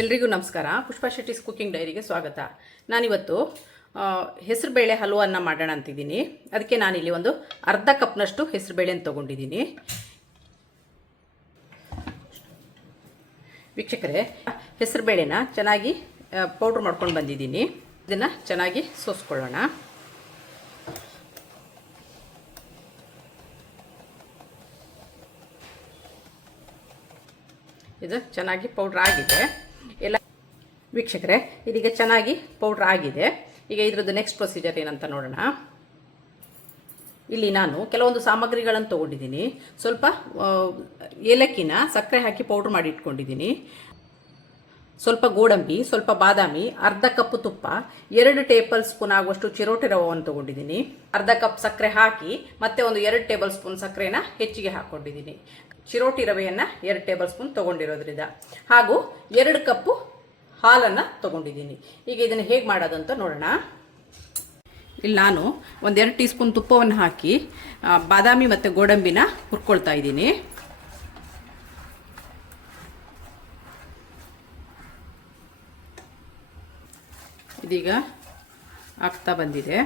ಎಲ್ರಿಗೂ ನಮಸ್ಕಾರ. ಪುಷ್ಪಾ ಶೆಟ್ಟಿಸ್ ಕುಕಿಂಗ್ ಡೈರಿಗೆ ಸ್ವಾಗತ. ನಾನಿವತ್ತು ಹೆಸರುಬೇಳೆ ಹಲ್ವನ್ನ ಮಾಡೋಣ ಅಂತಿದ್ದೀನಿ. ಅದಕ್ಕೆ ನಾನಿಲ್ಲಿ ಒಂದು ಅರ್ಧ ಕಪ್ನಷ್ಟು ಹೆಸರುಬೇಳೆನ ತೊಗೊಂಡಿದ್ದೀನಿ. ವೀಕ್ಷಕರೇ, ಹೆಸರುಬೇಳೆನ ಚೆನ್ನಾಗಿ ಪೌಡ್ರ್ ಮಾಡ್ಕೊಂಡು ಬಂದಿದ್ದೀನಿ. ಇದನ್ನು ಚೆನ್ನಾಗಿ ಸೋಸ್ಕೊಳ್ಳೋಣ. ಇದು ಚೆನ್ನಾಗಿ ಪೌಡ್ರ್ ಆಗಿದೆ ಎಲ್ಲ. ವೀಕ್ಷಕರೇ, ಇದೀಗ ಚೆನ್ನಾಗಿ ಪೌಡ್ರ್ ಆಗಿದೆ. ಈಗ ಇದ್ರದ್ದು ನೆಕ್ಸ್ಟ್ ಪ್ರೊಸೀಜರ್ ಏನಂತ ನೋಡೋಣ. ಇಲ್ಲಿ ನಾನು ಕೆಲವೊಂದು ಸಾಮಗ್ರಿಗಳನ್ನು ತೊಗೊಂಡಿದ್ದೀನಿ. ಸ್ವಲ್ಪ ಏಲಕ್ಕಿನ ಸಕ್ಕರೆ ಹಾಕಿ ಪೌಡ್ರ್ ಮಾಡಿ ಇಟ್ಕೊಂಡಿದ್ದೀನಿ. ಸ್ವಲ್ಪ ಗೋಡಂಬಿ, ಸ್ವಲ್ಪ ಬಾದಾಮಿ, ಅರ್ಧ ಕಪ್ ತುಪ್ಪ, 2 ಟೇಬಲ್ ಸ್ಪೂನ್ ಆಗುವಷ್ಟು ಚಿರೋಟಿ ರವವನ್ನು ತೊಗೊಂಡಿದ್ದೀನಿ. ಅರ್ಧ ಕಪ್ ಸಕ್ಕರೆ ಹಾಕಿ ಮತ್ತೆ ಒಂದು 2 ಟೇಬಲ್ ಸ್ಪೂನ್ ಸಕ್ಕರೆನ ಹೆಚ್ಚಿಗೆ ಹಾಕ್ಕೊಂಡಿದ್ದೀನಿ. ಚಿರೋಟಿ ರವೆಯನ್ನು 2 ಟೇಬಲ್ ಸ್ಪೂನ್ ತೊಗೊಂಡಿರೋದ್ರಿಂದ, ಹಾಗೂ 2 ಕಪ್ಪು ಹಾಲನ್ನು ತೊಗೊಂಡಿದ್ದೀನಿ. ಈಗ ಇದನ್ನು ಹೇಗೆ ಮಾಡೋದು ಅಂತ ನೋಡೋಣ. ಇಲ್ಲಿ ನಾನು ಒಂದು 2 ಟೀ ಸ್ಪೂನ್ ತುಪ್ಪವನ್ನು ಹಾಕಿ ಬಾದಾಮಿ ಮತ್ತು ಗೋಡಂಬಿನ ಹುರ್ಕೊಳ್ತಾ ಇದ್ದೀನಿ. ಇದೀಗ ಆಗ್ತಾ ಬಂದಿದೆ.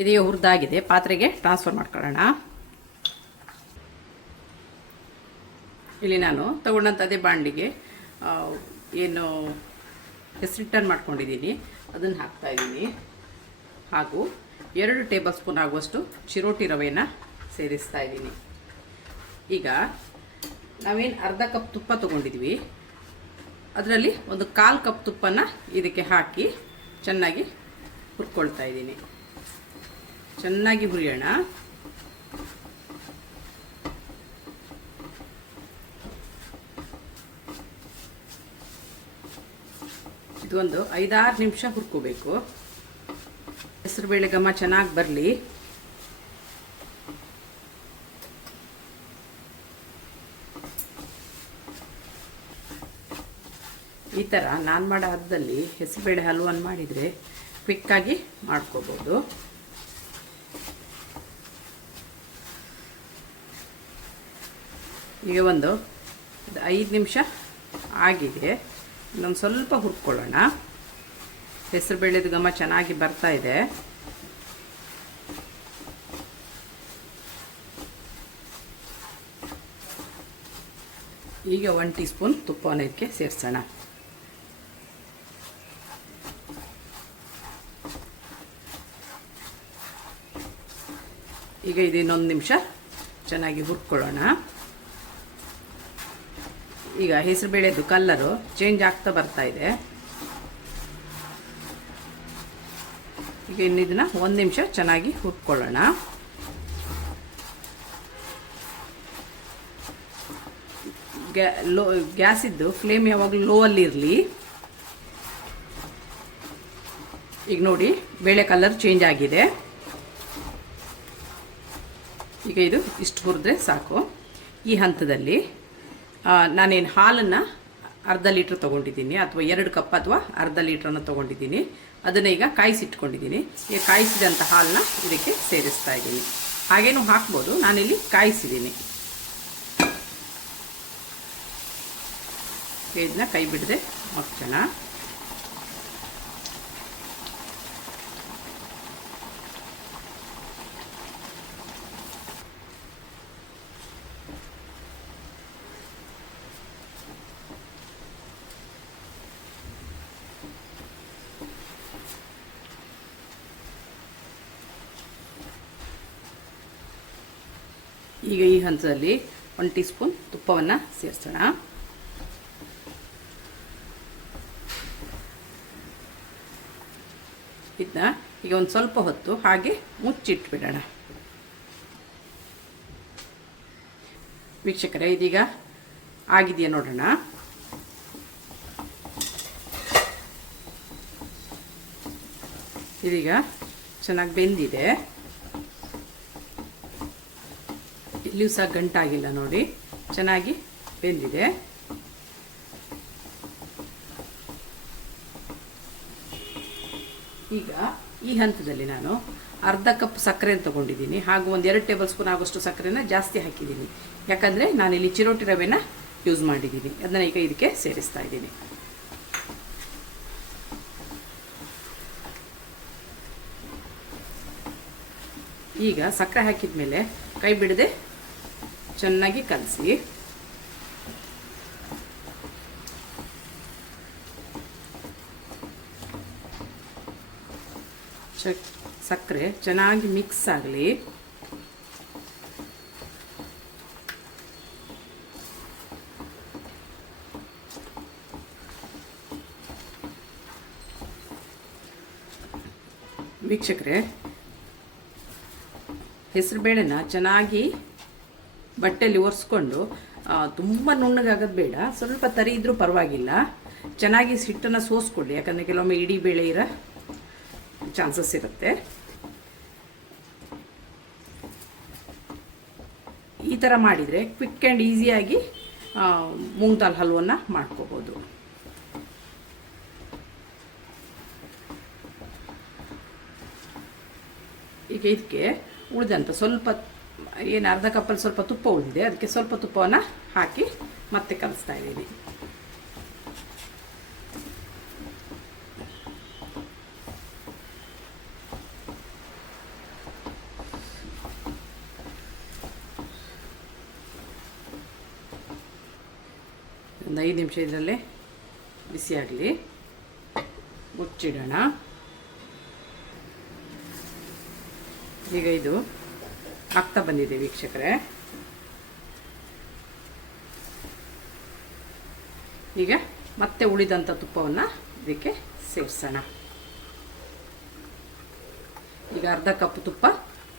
ಇದೀಗ ಹುರಿದಾಗಿದೆ. ಪಾತ್ರೆಗೆ ಟ್ರಾನ್ಸ್ಫರ್ ಮಾಡ್ಕೊಳ್ಳೋಣ. ಇಲ್ಲಿ ನಾನು ತಗೊಂಡಂಥದ್ದೇ ಬಾಣಲಿಗೆ ಏನು ಹೆಸರಿಟ್ಟನ್ನು ಮಾಡ್ಕೊಂಡಿದ್ದೀನಿ ಅದನ್ನು ಹಾಕ್ತಾ ಇದ್ದೀನಿ. ಹಾಗೂ 2 ಟೇಬಲ್ ಸ್ಪೂನ್ ಆಗುವಷ್ಟು ಚಿರೋಟಿ ರವೆಯನ್ನು ಸೇರಿಸ್ತಾ ಇದ್ದೀನಿ. ಈಗ ನಾವೇನು ಅರ್ಧ ಕಪ್ ತುಪ್ಪ ತೊಗೊಂಡಿದ್ವಿ, ಅದರಲ್ಲಿ ಒಂದು 1/4 ಕಪ್ ತುಪ್ಪನ ಇದಕ್ಕೆ ಹಾಕಿ ಚೆನ್ನಾಗಿ ಹುರ್ಕೊಳ್ತಾ ಇದ್ದೀನಿ. ಚೆನ್ನಾಗಿ ಹುರಿಯೋಣ. ಇದೊಂದು 5-6 ನಿಮಿಷ ಹುರ್ಕೋಬೇಕು. ಹೆಸರುಬೇಳೆ ಘಮ ಚೆನ್ನಾಗಿ ಬರಲಿ. ಈ ಥರ ನಾನು ಮಾಡೋ ಹದದಲ್ಲಿ ಹೆಸರುಬೇಳೆ ಹಲ್ವನ್ನ ಮಾಡಿದರೆ ಕ್ವಿಕ್ಕಾಗಿ ಮಾಡ್ಕೋಬೋದು. ಈಗ ಒಂದು 5 ನಿಮಿಷ ಆಗಿದೆ. ಇನ್ನೊಂದು ಸ್ವಲ್ಪ ಹುರ್ಕೊಳ್ಳೋಣ. ಹೆಸರುಬೇಳೆದು ಘಮ ಚೆನ್ನಾಗಿ ಬರ್ತಾ ಇದೆ. ಈಗ 1 ಟೀ ಸ್ಪೂನ್ ತುಪ್ಪವನ್ನು ಇದಕ್ಕೆ ಸೇರಿಸೋಣ. ಈಗ ಇದು ಇನ್ನೊಂದು ನಿಮಿಷ ಚೆನ್ನಾಗಿ ಹುರ್ಕೊಳ್ಳೋಣ. ಈಗ ಹೆಸರುಬೇಳೆದು ಕಲ್ಲರು ಚೇಂಜ್ ಆಗ್ತಾ ಬರ್ತಾ ಇದೆ. ಈಗ ಇನ್ನು ಇದನ್ನು 1 ನಿಮಿಷ ಚೆನ್ನಾಗಿ ಹುರ್ಕೊಳ್ಳೋಣ. ಗ್ಯಾಸಿದ್ದು ಫ್ಲೇಮ್ ಯಾವಾಗಲೂ ಲೋ ಅಲ್ಲಿ ಇರಲಿ. ಈಗ ನೋಡಿ, ಬೇಳೆ ಕಲರ್ ಚೇಂಜ್ ಆಗಿದೆ. ಈಗ ಇದು ಇಷ್ಟು ಹುರಿದ್ರೆ ಸಾಕು. ಈ ಹಂತದಲ್ಲಿ ನಾನೇನು ಹಾಲನ್ನು ಅರ್ಧ ಲೀಟ್ರ್ ತೊಗೊಂಡಿದ್ದೀನಿ, ಅಥವಾ 2 ಕಪ್ ಅಥವಾ ಅರ್ಧ ಲೀಟ್ರನ್ನು ತೊಗೊಂಡಿದ್ದೀನಿ. ಅದನ್ನು ಈಗ ಕಾಯಿಸಿಟ್ಕೊಂಡಿದ್ದೀನಿ. ಈಗ ಕಾಯಿಸಿದಂಥ ಹಾಲನ್ನ ಇದಕ್ಕೆ ಸೇರಿಸ್ತಾ ಇದ್ದೀನಿ. ಹಾಗೇನೂ ಹಾಕ್ಬೋದು, ನಾನಿಲ್ಲಿ ಕಾಯಿಸಿದ್ದೀನಿ. ಇದನ್ನ ಕೈ ಬಿಡದೆ ಮುಚ್ಚೋಣ. ಈಗ ಈ ಹಂತದಲ್ಲಿ 1 ಟೀ ಸ್ಪೂನ್ ತುಪ್ಪವನ್ನು ಸೇರಿಸೋಣ. ಇದನ್ನ ಈಗ ಒಂದು ಸ್ವಲ್ಪ ಹೊತ್ತು ಹಾಗೆ ಮುಚ್ಚಿಟ್ಬಿಡೋಣ. ವೀಕ್ಷಕರೇ, ಇದೀಗ ಆಗಿದೆಯಾ ನೋಡೋಣ. ಇದೀಗ ಚೆನ್ನಾಗಿ ಬೆಂದಿದೆ. ಇಲ್ಲಿಯೂ ಸಹ ಗಂಟಾಗಿಲ್ಲ ನೋಡಿ, ಚೆನ್ನಾಗಿ ಬೆಂದಿದೆ. ಈಗ ಈ ಹಂತದಲ್ಲಿ ನಾನು ಅರ್ಧ ಕಪ್ ಸಕ್ಕರೆ ತೊಗೊಂಡಿದ್ದೀನಿ, ಹಾಗೂ ಒಂದು 2 ಟೇಬಲ್ ಸ್ಪೂನ್ ಆಗೋಷ್ಟು ಸಕ್ಕರೆನ ಜಾಸ್ತಿ ಹಾಕಿದ್ದೀನಿ. ಯಾಕಂದರೆ ನಾನಿಲ್ಲಿ ಚಿರೋಟಿ ರವೆನ ಯೂಸ್ ಮಾಡಿದ್ದೀನಿ. ಅದನ್ನು ಈಗ ಇದಕ್ಕೆ ಸೇರಿಸ್ತಾ ಇದ್ದೀನಿ. ಈಗ ಸಕ್ಕರೆ ಹಾಕಿದ ಮೇಲೆ ಕೈ ಬಿಡದೆ ಚೆನ್ನಾಗಿ ಕಲಸಿ. ಸಕ್ಕರೆ ಚೆನ್ನಾಗಿ ಮಿಕ್ಸ್ ಆಗಲಿ. ವೀಕ್ಷಕರೇ, ಹೆಸರುಬೇಳೆನ ಚೆನ್ನಾಗಿ ಬಟ್ಟೆಯಲ್ಲಿ ಒರೆಸ್ಕೊಂಡು, ತುಂಬ ನುಣ್ಣಗಾಗೋದು ಬೇಡ, ಸ್ವಲ್ಪ ತರಿ ಇದ್ರೂ ಪರವಾಗಿಲ್ಲ, ಚೆನ್ನಾಗಿ ಹಿಟ್ಟನ್ನು ಸೋಸ್ಕೊಳ್ಳಿ. ಯಾಕಂದರೆ ಕೆಲವೊಮ್ಮೆ ಇಡೀ ಬೇಳೆ ಇರೋ ಚಾನ್ಸಸ್ ಇರುತ್ತೆ. ಈ ಥರ ಮಾಡಿದರೆ ಕ್ವಿಕ್ ಆ್ಯಂಡ್ ಈಸಿಯಾಗಿ ಮೂಂಗ್ ದಾಲ್ ಹಲ್ವನ್ನ ಮಾಡ್ಕೋಬೋದು. ಈಗ ಇದಕ್ಕೆ ಉಳಿದಂಥ ಸ್ವಲ್ಪ ಅರ್ಧ ಕಪ್ಪಲ್ಲಿ ಸ್ವಲ್ಪ ತುಪ್ಪ ಉಳಿದಿದೆ, ಅದಕ್ಕೆ ಸ್ವಲ್ಪ ತುಪ್ಪವನ್ನು ಹಾಕಿ ಮತ್ತೆ ಕಲಿಸ್ತಾ ಇದ್ದೀನಿ. ಒಂದು 5 ನಿಮಿಷ ಇದರಲ್ಲೇ ಬಿಸಿಯಾಗಲಿ, ಮುಚ್ಚಿಡೋಣ. ಈಗ ಇದು ಆಗ್ತಾ ಬಂದಿದೆ ವೀಕ್ಷಕರೇ. ಈಗ ಮತ್ತೆ ಉಳಿದಂಥ ತುಪ್ಪವನ್ನು ಇದಕ್ಕೆ ಸೇರಿಸೋಣ. ಈಗ ಅರ್ಧ ಕಪ್ ತುಪ್ಪ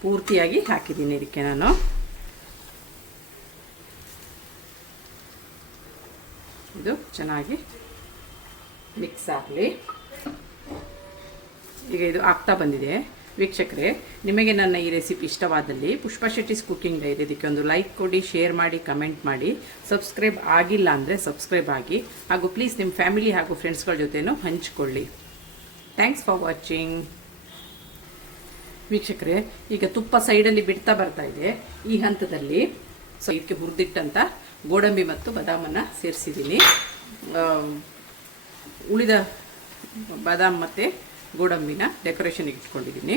ಪೂರ್ತಿಯಾಗಿ ಹಾಕಿದ್ದೀನಿ ಇದಕ್ಕೆ ನಾನು. ಇದು ಚೆನ್ನಾಗಿ ಮಿಕ್ಸ್ ಆಗಲಿ. ಈಗ ಇದು ಆಗ್ತಾ ಬಂದಿದೆ ವೀಕ್ಷಕರೇ. ನಿಮಗೆ ನನ್ನ ಈ ರೆಸಿಪಿ ಇಷ್ಟವಾದಲ್ಲಿ ಪುಷ್ಪಾ ಶೆಟ್ಟಿಸ್ ಕುಕಿಂಗ್ ಡೈರಿ ಇದಕ್ಕೆ ಒಂದು ಲೈಕ್ ಕೊಡಿ, ಶೇರ್ ಮಾಡಿ, ಕಮೆಂಟ್ ಮಾಡಿ. ಸಬ್ಸ್ಕ್ರೈಬ್ ಆಗಿಲ್ಲ ಅಂದರೆ ಸಬ್ಸ್ಕ್ರೈಬ್ ಆಗಿ, ಹಾಗೂ ಪ್ಲೀಸ್ ನಿಮ್ಮ ಫ್ಯಾಮಿಲಿ ಹಾಗೂ ಫ್ರೆಂಡ್ಸ್ಗಳ ಜೊತೆನೂ ಹಂಚಿಕೊಳ್ಳಿ. Thanks for watching. ವೀಕ್ಷಕರೇ, ಈಗ ತುಪ್ಪ ಸೈಡಲ್ಲಿ ಬಿಡ್ತಾ ಬರ್ತಾ ಇದೆ. ಈ ಹಂತದಲ್ಲಿ ಇದಕ್ಕೆ ಹುರಿದಿಟ್ಟಂಥ ಗೋಡಂಬಿ ಮತ್ತು ಬಾದಾಮನ್ನು ಸೇರಿಸಿದ್ದೀನಿ. ಉಳಿದ ಬಾದಾಮ್ ಮತ್ತು ಗೋಡಂಬಿನ ಡೆಕೋರೇಷನ್ಗೆ ಇಟ್ಕೊಂಡಿದ್ದೀನಿ.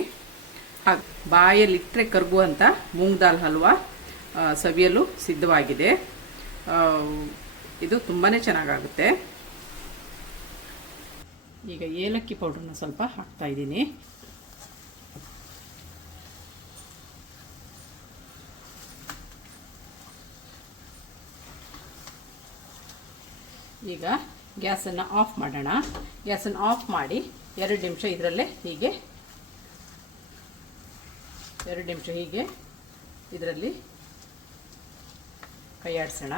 ಹಾಗೆ ಬಾಯಲ್ಲಿಟ್ಟರೆ ಕರಗುವಂಥ ಮೂಂಗ್ ದಾಲ್ ಹಲ್ವಾ ಸವಿಯಲು ಸಿದ್ಧವಾಗಿದೆ. ಇದು ತುಂಬಾ ಚೆನ್ನಾಗಾಗುತ್ತೆ. ಈಗ ಏಲಕ್ಕಿ ಪೌಡ್ರನ್ನ ಸ್ವಲ್ಪ ಹಾಕ್ತಾ ಇದ್ದೀನಿ. ಈಗ ಗ್ಯಾಸನ್ನು ಆಫ್ ಮಾಡೋಣ. ಗ್ಯಾಸನ್ನು ಆಫ್ ಮಾಡಿ 2 ನಿಮಿಷ ಇದರಲ್ಲೇ ಹೀಗೆ 2 ನಿಮಿಷ ಹೀಗೆ ಇದರಲ್ಲಿ ಕೈ ಆಡಿಸೋಣ.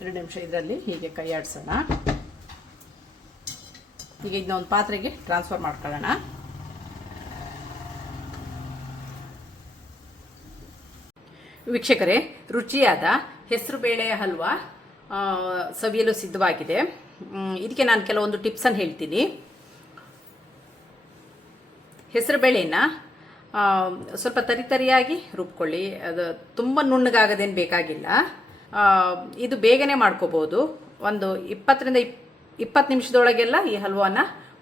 ಎರಡು ನಿಮಿಷ ಇದರಲ್ಲಿ ಹೀಗೆ ಕೈ ಆಡಿಸೋಣ. ಈಗ ಇದನ್ನ ಒಂದು ಪಾತ್ರೆಗೆ ಟ್ರಾನ್ಸ್ಫರ್ ಮಾಡ್ಕೊಳ್ಳೋಣ. ವೀಕ್ಷಕರೇ, ರುಚಿಯಾದ ಹೆಸರುಬೇಳೆಯ ಹಲ್ವಾ ಸವಿಯಲು ಸಿದ್ಧವಾಗಿದೆ. ಇದಕ್ಕೆ ನಾನು ಕೆಲವೊಂದು ಟಿಪ್ಸನ್ನು ಹೇಳ್ತೀನಿ. ಹೆಸರುಬೇಳೆನ ಸ್ವಲ್ಪ ತರಿಯಾಗಿ ರುಬ್ಕೊಳ್ಳಿ. ಅದು ತುಂಬ ನುಣ್ಣಗಾಗದೇನು ಬೇಕಾಗಿಲ್ಲ. ಇದು ಬೇಗನೆ ಮಾಡ್ಕೋಬೋದು. ಒಂದು 20 ನಿಮಿಷದೊಳಗೆಲ್ಲ ಈ ಹಲ್ವಾನ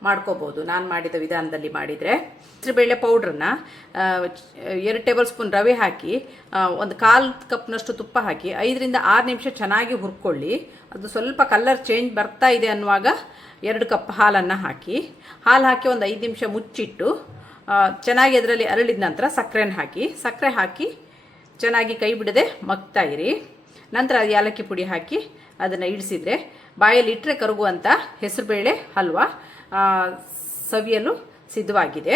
ಮಾಡ್ಕೋಬೋದು, ನಾನು ಮಾಡಿದ ವಿಧಾನದಲ್ಲಿ ಮಾಡಿದರೆ. ಹೆಸರುಬೇಳೆ ಪೌಡ್ರನ್ನ 2 ಟೇಬಲ್ ಸ್ಪೂನ್ ರವೆ ಹಾಕಿ, ಒಂದು 1/4 ಕಪ್ನಷ್ಟು ತುಪ್ಪ ಹಾಕಿ 5 ರಿಂದ 6 ನಿಮಿಷ ಚೆನ್ನಾಗಿ ಹುರ್ಕೊಳ್ಳಿ. ಅದು ಸ್ವಲ್ಪ ಕಲರ್ ಚೇಂಜ್ ಬರ್ತಾ ಇದೆ ಅನ್ನುವಾಗ 2 ಕಪ್ ಹಾಲನ್ನು ಹಾಕಿ ಒಂದು 5 ನಿಮಿಷ ಮುಚ್ಚಿಟ್ಟು ಚೆನ್ನಾಗಿ ಅದರಲ್ಲಿ ಅರಳಿದ ನಂತರ ಸಕ್ಕರೆ ಹಾಕಿ ಚೆನ್ನಾಗಿ ಕೈ ಬಿಡದೆ ಮಗ್ತಾ ಇರಿ. ನಂತರ ಏಲಕ್ಕಿ ಪುಡಿ ಹಾಕಿ ಅದನ್ನು ಇಡಿಸಿದರೆ ಬಾಯಲ್ಲಿ ಇಟ್ಟರೆ ಕರಗುವಂಥ ಹೆಸರುಬೇಳೆ ಹಲ್ವಾ ಸವಿಯಲು ಸಿದ್ಧವಾಗಿದೆ.